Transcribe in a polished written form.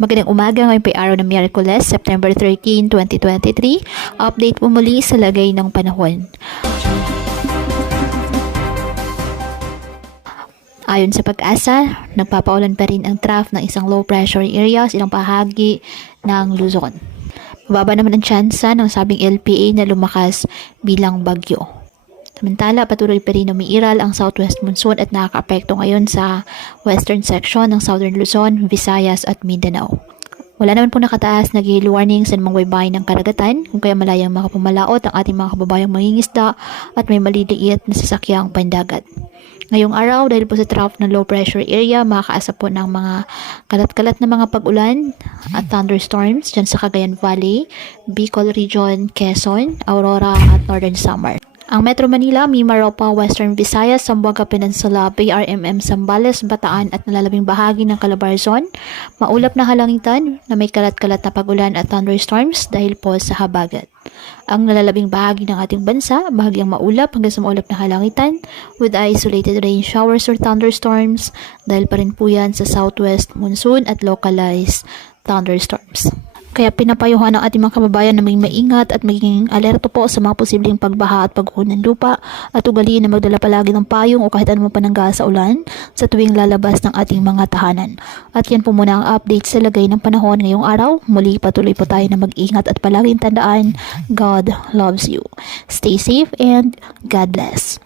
Magandang umaga, ngayon po ay araw ng Miyerkules, September 13, 2023. Update po muli sa lagay ng panahon. Ayon sa Pag-asa, nagpapaulan pa rin ang trough ng isang low pressure area sa ilang bahagi ng Luzon. Mababa naman ang tsansa ng sabing LPA na lumakas bilang bagyo. Samantala, patuloy pa rin umiiral ang southwest monsoon at nakakaapekto ngayon sa western section ng southern Luzon, Visayas at Mindanao. Wala naman po nakataas na gale warning sa mga baybayin ng karagatan kung kaya malayang makapumalaot ang ating mga kababayang mangingisda at may maliliit na sasakyang pandagat. Ngayong araw, dahil po sa trough ng low pressure area, makakaasa po ng mga kalat-kalat na mga pag-ulan at thunderstorms dyan sa Cagayan Valley, Bicol Region, Quezon, Aurora at Northern Samar. Ang Metro Manila, Mimaropa, Western Visayas, Zamboanga Peninsula, PRMM, Zambales, Bataan at nalalabing bahagi ng Calabarzon, maulap na halangitan na may kalat-kalat na pag-ulan at thunderstorms dahil po sa habagat. Ang nalalabing bahagi ng ating bansa, bahagyang maulap hanggang sa maulap na halangitan with isolated rain showers or thunderstorms dahil pa rin po yan sa southwest monsoon at localized thunderstorms. Kaya pinapayuhan ng ating mga kababayan na maging maingat at maging alerto po sa mga posibleng pagbaha at pagguho ng lupa at ugaliin na magdala palagi ng payong o kahit anumang panangga sa ulan sa tuwing lalabas ng ating mga tahanan. At yan po muna ang update sa lagay ng panahon ngayong araw. Muli patuloy po tayo na mag-ingat at palaging tandaan, God loves you. Stay safe and God bless.